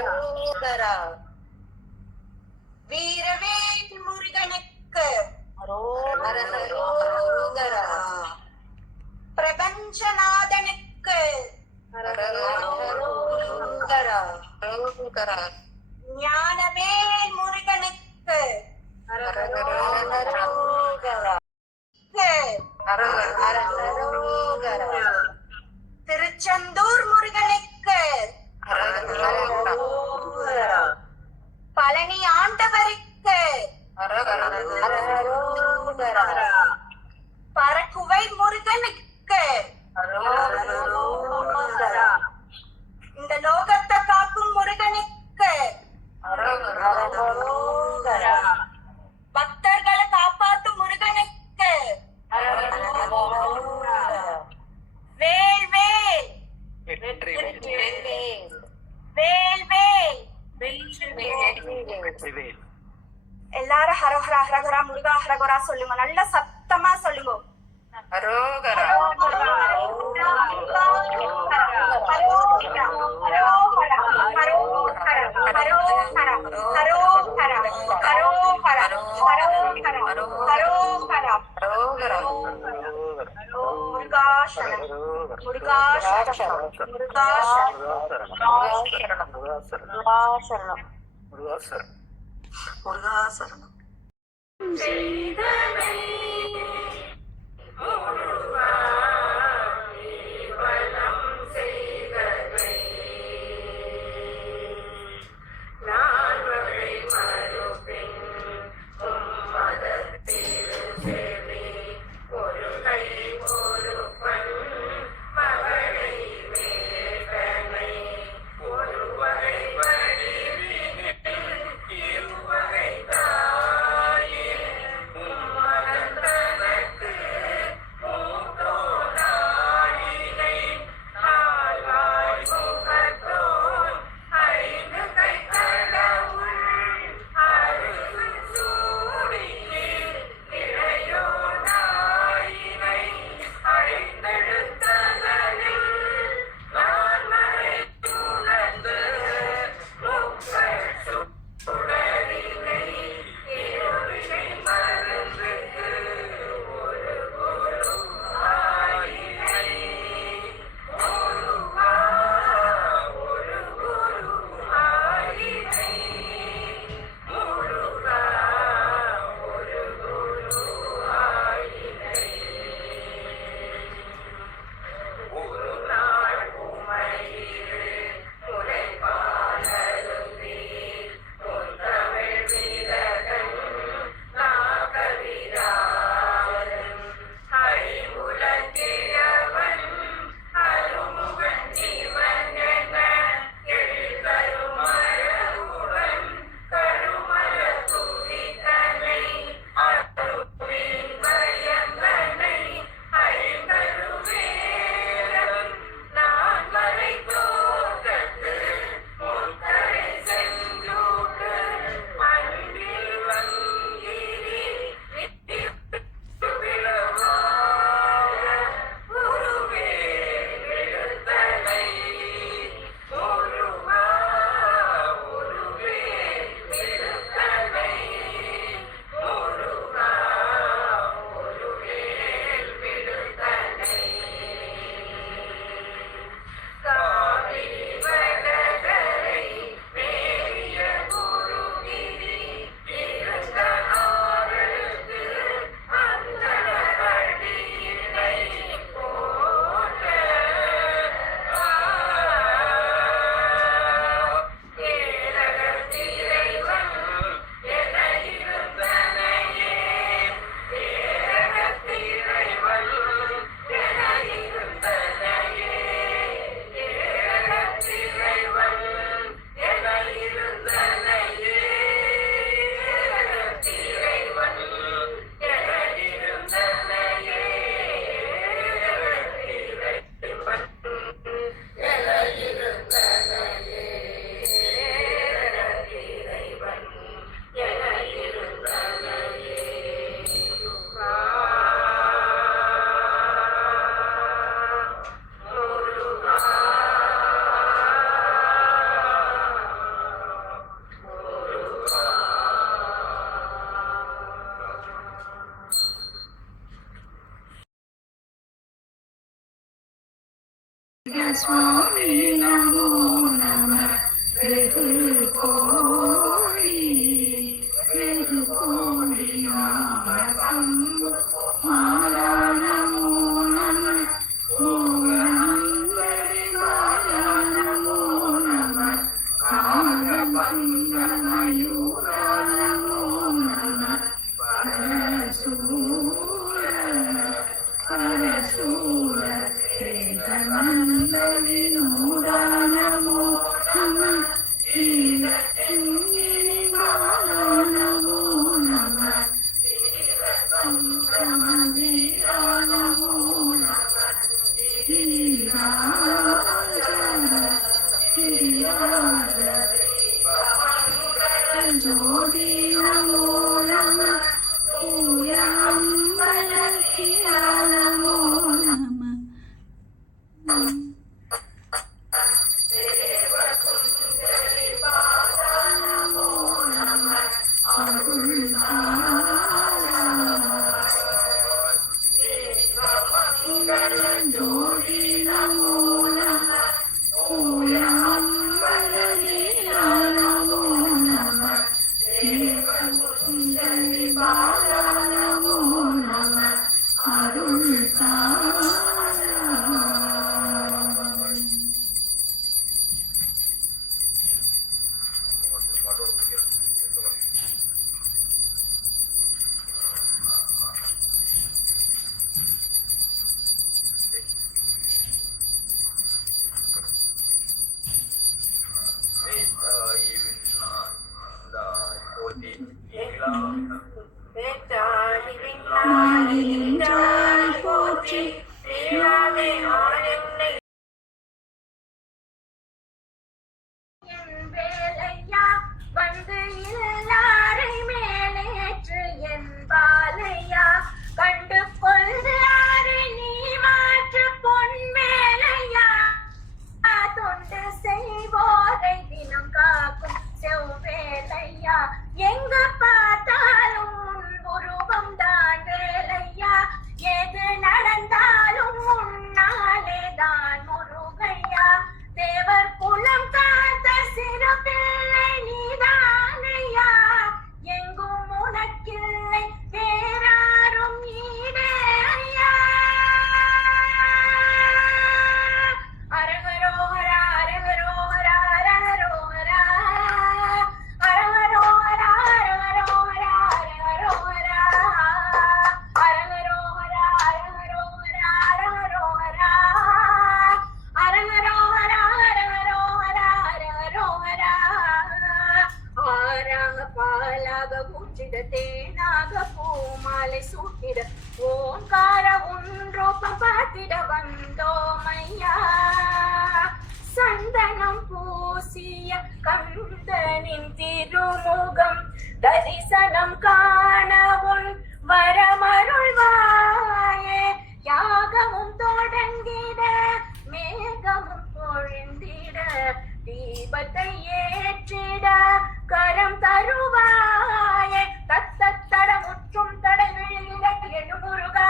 அரோகரா. வீரவேல் முருகனுக்கு அரோகரா. பிரபஞ்சநாதனுக்கு அரோகரா. ஞானவேல் முருகனுக்கு அரோகரா. திருச்செந்தூர் முருகனுக்கு அரோகரா. பழனி ஆண்டவருக்கு அரோகரா. பரக்குவை முருகனுக்கு அரோகரா. இந்த லோகத்தை காக்கும் முருகனுக்கு அரோகரா. பக்தர்களை காப்பாத்தும் முருகனுக்கு அரோகரா. வேல் வேல் வேல் வேல். எல்லாரும் ஹரோஹரா ஹரஹரா முருகா ஹரஹரா சொல்லுங்க. நல்ல சத்தமா சொல்லுங்க. அரோகரா. முருகாசரணம். சுவாமி நமோ நம வெகு கோடி நாம சம்பு மாலா நமோ நம ஓரங்கரி மாலா நமோ நம காமபங்க மயூரா நமோ நம பரசூர வேதநந்த வினோதா நமோ நம ஹீரங்கிணி மாலா நமோ நம சங்கம வீரா நமோ நம ஹீராஜ ஜோதி நமோ நம பூயம்பலக்கியா நமோ நம நமோ நம ஜோதி நமோ நம பூயம்பலக்கியா நமோ நம பாலா நமோ நம அருள் போற்றி வேலையா வந்து எல்லாரை மேலேற்று என் பாலையா கண்டு கொள்ளாரை நீ மாற்று பொன் மேலையா தொண்டு செய்வோரை தினம் காக்கும் செவ்வேலையா எங்க பார்த்தாலும் உருவம் தான் வேலையா எது நடந்தாலும் உன்னாலே தான் முருகையா தேவர் குலம் காத்த சிறு பிள்ளை நீதானையா எங்கும் உனக்கில்லை வேறாரும் நீடே ஐயா அரகரோஹரா அரகரோஹரா அரகரோஹரா அரகரோஹரா அரகரோஹரா அரகரோஹரா அரகரோஹரா அரகரோஹரா அரகரோஹரா அரகரோஹரா அரகரோஹரா அரகரோஹரா ஆறாக பாலாக பூச்சிட தேனாக பூமாலை சூட்டிட ஓங்கார உன்றோப்பம் பார்த்திட வந்தோமையா சந்தனம் பூசிய கந்தனின் திருமுகம் தரிசனம் காணவும் வரமருள்வாயே யாகமும் தொடங்கிட மேகமும் பொழிந்திட தீபத்தை ஏற்றிட கரம் தருவாயே தத்தட முற்றும் தடை விழில எழுமுருகா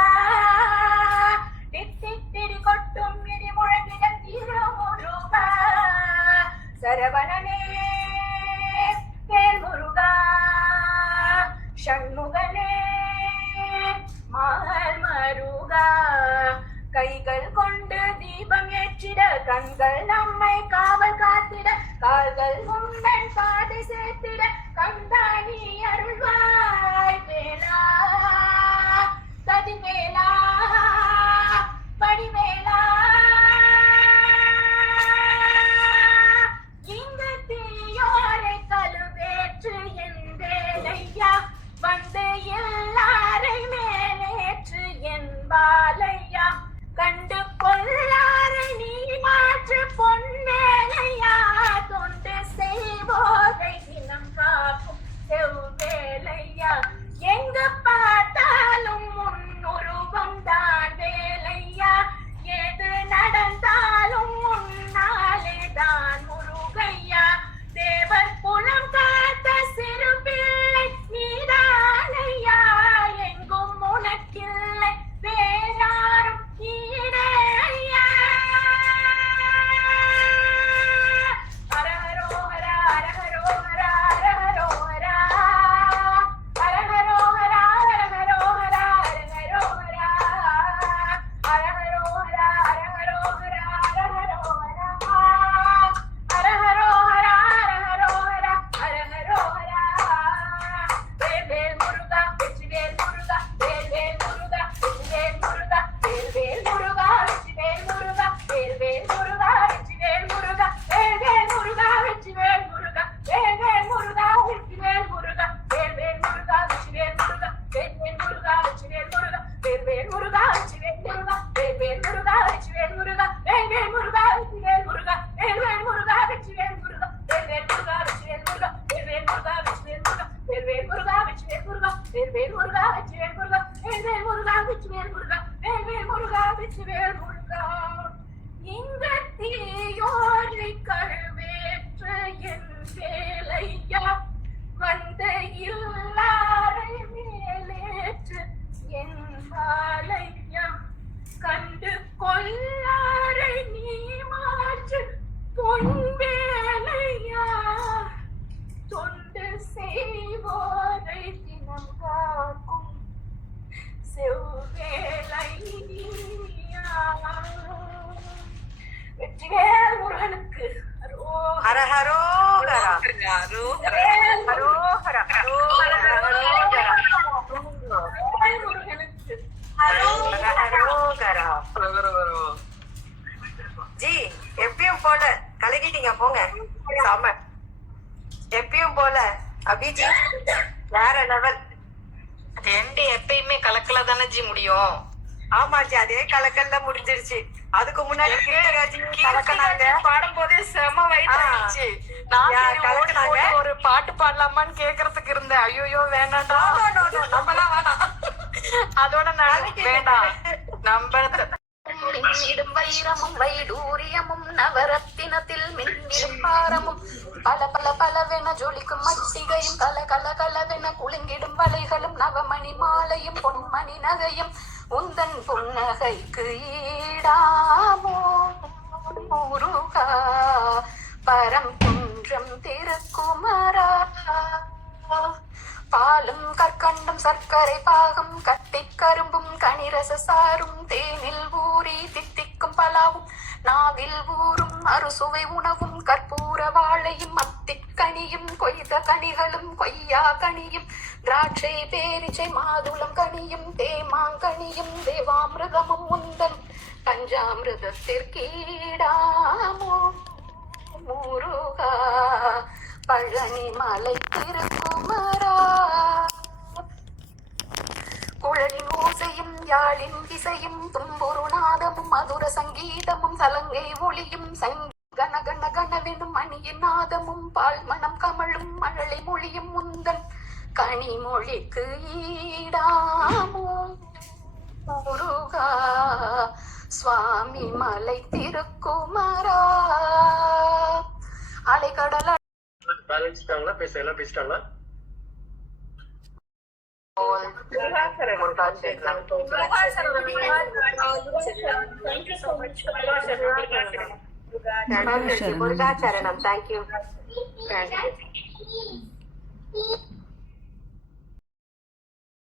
தித்திரி கொட்டும் இடி முழங்கிட திருமுருகா சரவணனே வேல் முருகா ஷண்முகனே மால் மருகா கைகள் கொண்டு தீபம் ஏற்றிட கண்கள் நம்மை காவல் காத்திட கால்கள் உங்கள் பாதை சேர்த்திட கந்தாணி அருள்வாய் வேலா பதிவேலா படிவேலா இங்கு தீயோரை கழுவேற்று என் வேலையா வந்து எல்லாரை மேலேற்று என் பாலையா கண்டு கொள்ளாரை நீ மாற்று பொன்னேலையா தொண்டு செய்வோரை தினம் காக்கும் செவ்வேலையா எங்க பார்த்தாலும் முன்னுருவம் தான் வேலையா எது நடந்தாலும் உன்னாலே தான் முருகையா தேவர் குலம் காத்த சிறு பிள்ளை நீதானையா எங்கும் உனக்கில்லை வேறா வெற்றிவேல் முருகா வெற்றிவேல் முருகா வேல்வேல் முருகா வெற்றிவேல் முருகா வேல்வேல் முருகா வெற்றிவேல் முருகா இந்த தீயோரை கழுவேற்ற என் வேலையா வந்த இல்லாரை மேலேற்று என் பாலையா கண்டு கொள்ளாரை நீ மாற்று பொன் வேலையா தொண்டு செய்வோரை தினம் காக்கும் செவ்வேலை வெற்றிவேல் முருகனுக்கு ஹரஹரோகரா ஹரோஹரா முருகனுக்கு ஹரோகரா. ஜி எப்பயும் போல கலக்கிட்டீங்க போங்க, செம. எப்பயும் போல அபிஜி வேற லெவல். ரெண்டு எப்பயுமே கலக்கல தானே ஜி முடியும். ஆமா ஜி, அதே கலக்கல்ல முடிஞ்சிருச்சு. அதுக்கு முன்னாடி கீர்த்திராஜி கலக்கினாங்க. பாடும் போதே செம வயிற்று. நான் சரி ஓடி போட்டு ஒரு பாட்டு பாடலாமான்னு கேக்குறதுக்கு இருந்தேன். ஐயோ வேண்டாம்டா, நம்மளாம் வேணாம். அதோட நான் வேண்டாம் நம்ம மின்னிடும் வைரமும் வைடூரியமும் நவரத்தினத்தில் மின்னிடும் பாரமும் பல பல பலவென ஜொலிக்கும் மட்டிகையும் கல கல கலவென குலுங்கிடும் வளைகளும் நவமணி மாலையும் பொன்மணி நகையும் உந்தன் புன்னகைக்கு ஈடாமோ முருகா பரம் குன்றம் திருக்குமரா பாலும் கற்கண்டும் சர்க்கரை பாகம் கட்டி கரும்பும் கனிரச சாரும் தேனில் ஊறி தித்திக்கும் பலாவும் நாவில் ஊறும் அறுசுவை உணவும் கற்பூர வாழையும் அத்திக்கனியும் கொய்த கனிகளும் கொய்யா கனியும் திராட்சை பேரிச்சை மாதுளம் கனியும் தேமாங்கனியும் தேவாமிருதமும் முந்தன் பஞ்சாமிருதத்திற்கீடாமோ முருகா பழனி மலை திருக்குமரா குழலின் ஓசையும் யாழின் திசையும் தும்புரு நாதமும் மதுர சங்கீதமும் சலங்கை ஒளியும் கன கன கனவெனும் மணியின் நாதமும் பால் மணம் கமழும் மழலை மொழியும் முந்தன் கனிமொழிக்கு ஈடாமோ முருகா சுவாமி மலை திருக்குமரா அலைக்கடல் பேசிட்டாங்களா? எல்லாம் பேசிட்டாங்களா? முருகாச்சரணம். தேங்க்யூ.